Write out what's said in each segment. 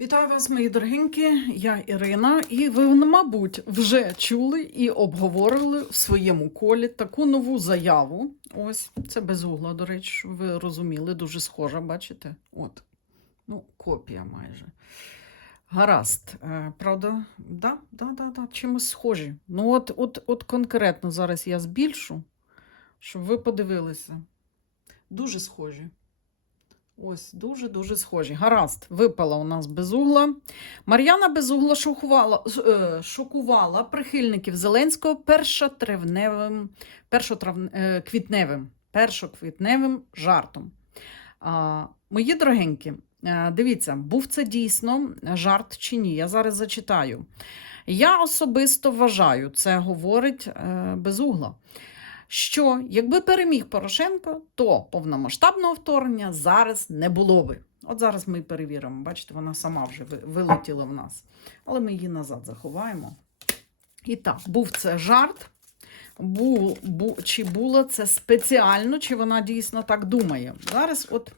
Вітаю вас, мої дорогенькі. Я Ірина, і ви, мабуть, вже чули і обговорили в своєму колі таку нову заяву. Ось це без угла, до речі, щоб ви розуміли, дуже схожа, бачите? От. Ну, копія майже. Гаразд. Е, правда, да, да, да, да, чимось схожі. Ну, от, от, от конкретно зараз я збільшу, щоб ви подивилися. Дуже схожі. Ось, дуже-дуже схожі. Гаразд, випала у нас безугла. Мар'яна безугла шокувала, е, шокувала прихильників Зеленського першотравневим, першотрав, е, першоквітневим жартом. Мої дорогенькі, е, дивіться, був це дійсно жарт чи ні. Я зараз зачитаю. Я особисто вважаю, це говорить безугла що якби переміг Порошенко, то повномасштабного вторгнення зараз не було би. От зараз ми перевіримо. Бачите, вона сама вже вилетіла в нас. Але ми її назад заховаємо. І так, був це жарт. Бу, бу, чи було це спеціально, чи вона дійсно так думає. Зараз, от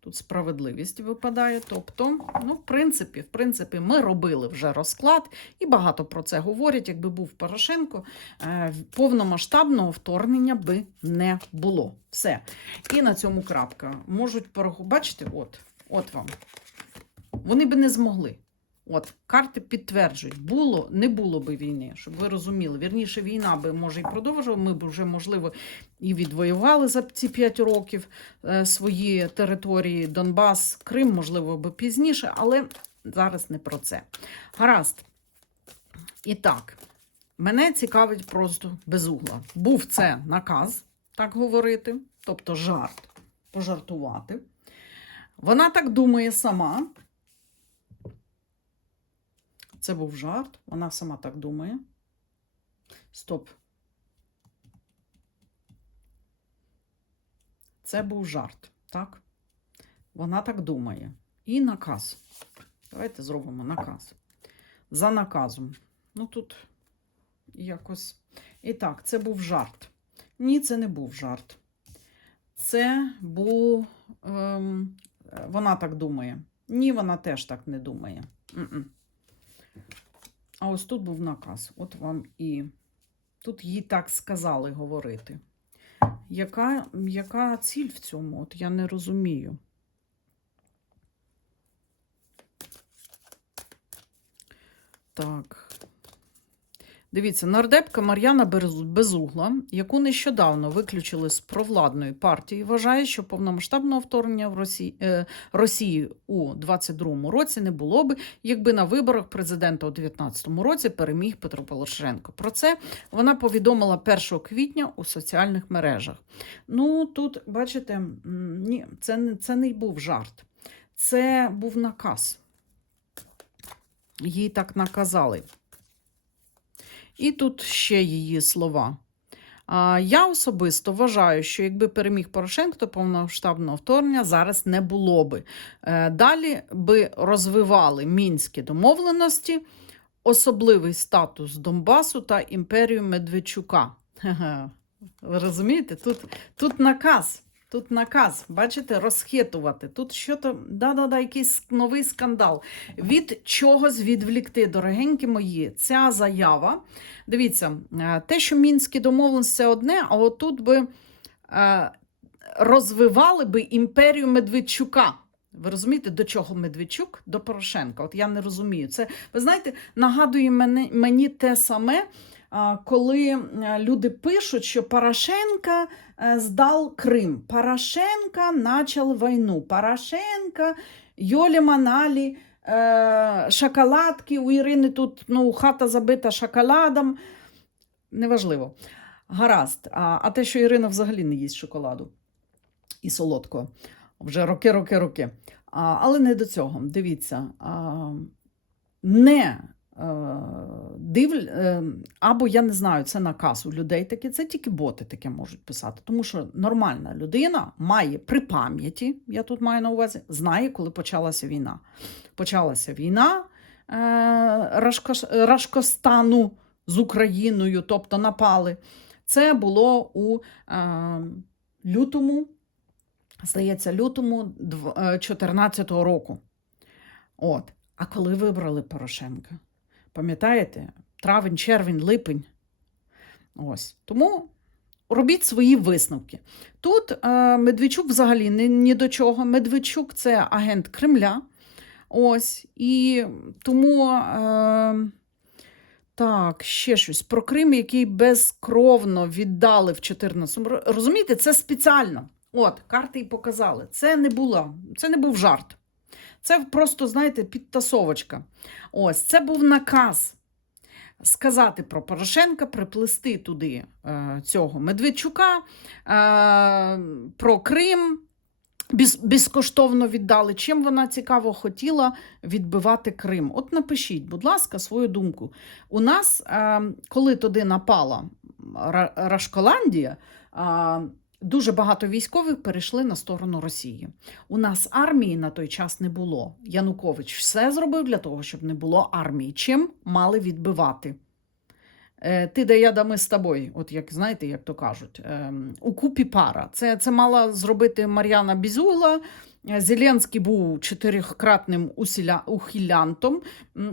тут справедливість випадає. Тобто, ну, в принципі, в принципі, ми робили вже розклад, і багато про це говорять. Якби був Порошенко, е, повномасштабного вторгнення би не було. Все. І на цьому крапка. Можуть порахувати. Бачите, от, от вам. Вони би не змогли. От, карти підтверджують, було, не було би війни, щоб ви розуміли. Вірніше, війна би може і продовжувала. Ми б вже, можливо, і відвоювали за ці 5 років е, свої території, Донбас, Крим, можливо, би пізніше, але зараз не про це. Гаразд. І так, мене цікавить просто безугла. Був це наказ, так говорити, тобто жарт, пожартувати. Вона так думає сама. Це був жарт, вона сама так думає. Стоп. Це був жарт, так? Вона так думає. І наказ. Давайте зробимо наказ. За наказом. Ну тут якось. І так, це був жарт. Ні, це не був жарт. Це був. Ем, вона так думає. Ні, вона теж так не думає. М-м. А ось тут був наказ. От вам і. Тут їй так сказали говорити. Яка, яка ціль в цьому? От я не розумію. Так. Дивіться, нардепка Мар'яна Безугла, яку нещодавно виключили з провладної партії, вважає, що повномасштабного вторгнення в Росії, е, Росії у 22-му році не було би, якби на виборах президента у 19-му році переміг Петро Порошенко. Про це вона повідомила 1 квітня у соціальних мережах. Ну, тут, бачите, ні, це, це не був жарт, це був наказ. Їй так наказали. І тут ще її слова. Я особисто вважаю, що якби переміг Порошенко, то повномасштабного вторгнення зараз не було би. Е, Далі би розвивали мінські домовленості, особливий статус Донбасу та імперію Медведчука. Ви розумієте? Тут, тут наказ. Тут наказ, бачите, розхитувати. Тут що то, да-да-да, якийсь новий скандал. Від чогось відвлікти, дорогенькі мої, ця заява. Дивіться, е, те, що мінські домовленості одне, а отут би е, розвивали би імперію Медведчука. Ви розумієте, до чого Медведчук? До Порошенка. От я не розумію. Це, ви знаєте, нагадує мені, мені те саме, коли е, люди пишуть, що Порошенко е, здав Крим. Порошенко почав війну. Порошенко, Йолі Маналі, е, шоколадки. У Ірини тут ну, хата забита шоколадом. Неважливо. Гаразд. А, те, що Ірина взагалі не їсть шоколаду і солодкого. Вже роки, роки, роки. А, але не до цього. Дивіться, а, не див, е, або я не знаю, це наказ у людей таке, це тільки боти таке можуть писати. Тому що нормальна людина має при пам'яті, я тут маю на увазі, знає, коли почалася війна. Почалася війна е, Рашкостану з Україною, тобто напали. Це було у е, лютому, здається, лютому 2014 року. От. А коли вибрали Порошенка? Пам'ятаєте? Травень, червень, липень. Ось. Тому робіть свої висновки. Тут е, Медведчук взагалі ні, ні до чого. Медведчук це агент Кремля. Ось. І тому. Е, так, ще щось про Крим, який безкровно віддали в 14-му році. Розумієте, це спеціально. От, карти і показали. Це не було, це не був жарт. Це просто, знаєте, підтасовочка. Ось, це був наказ сказати про Порошенка, приплести туди е, цього Медведчука, е, про Крим. Без, безкоштовно віддали. Чим вона цікаво хотіла відбивати Крим? От напишіть, будь ласка, свою думку. У нас, е, коли туди напала Рашколандія, е, дуже багато військових перейшли на сторону Росії. У нас армії на той час не було. Янукович все зробив для того, щоб не було армії. Чим мали відбивати? Е, Ти да я да ми з тобою, от як знаєте, як то кажуть, ем, у купі пара. Це, це мала зробити Мар'яна Бізугла. Е, Зеленський був чотирикратним ухилянтом.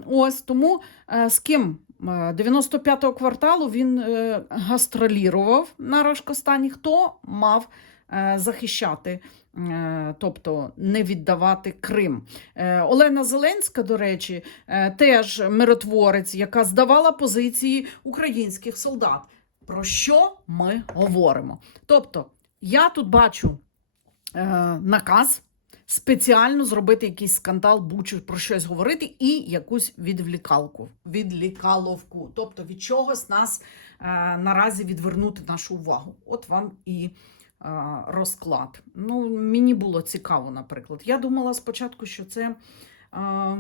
Ось тому е, з ким? Е, 95-го кварталу він е, гастролірував на Рашкостані. Хто мав е, захищати, е, тобто не віддавати Крим? Е, Олена Зеленська, до речі, е, теж миротворець, яка здавала позиції українських солдат. Про що ми говоримо? Тобто, я тут бачу е, наказ спеціально зробити якийсь скандал, бучу про щось говорити, і якусь відвлікалку, відлікаловку. Тобто від чогось нас е, наразі відвернути нашу увагу. От вам і е, розклад. Ну, мені було цікаво, наприклад. Я думала спочатку, що це е,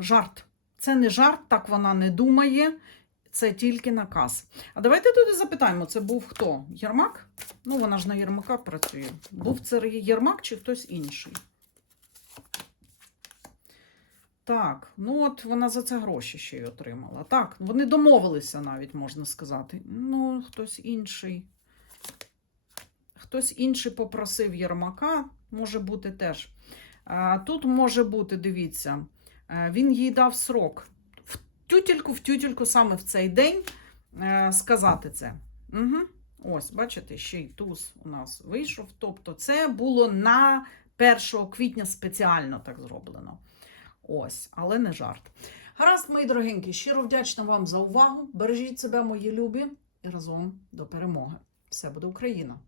жарт. Це не жарт, так вона не думає. Це тільки наказ. А давайте туди запитаємо: це був хто? Єрмак? Ну, вона ж на Єрмака працює. Був це Єрмак чи хтось інший? Так, ну от вона за це гроші ще й отримала. Так, вони домовилися навіть, можна сказати. Ну, хтось інший. Хтось інший попросив Єрмака, може бути теж. Тут може бути, дивіться, е, він їй дав срок. В тютельку, в тютельку саме в цей день е, сказати це. Угу. Ось, бачите, ще й туз у нас вийшов. Тобто, це було на 1 квітня спеціально так зроблено. Ось, але не жарт. Гаразд, мої дорогенькі, щиро вдячна вам за увагу. Бережіть себе, мої любі, і разом до перемоги. Все буде Україна!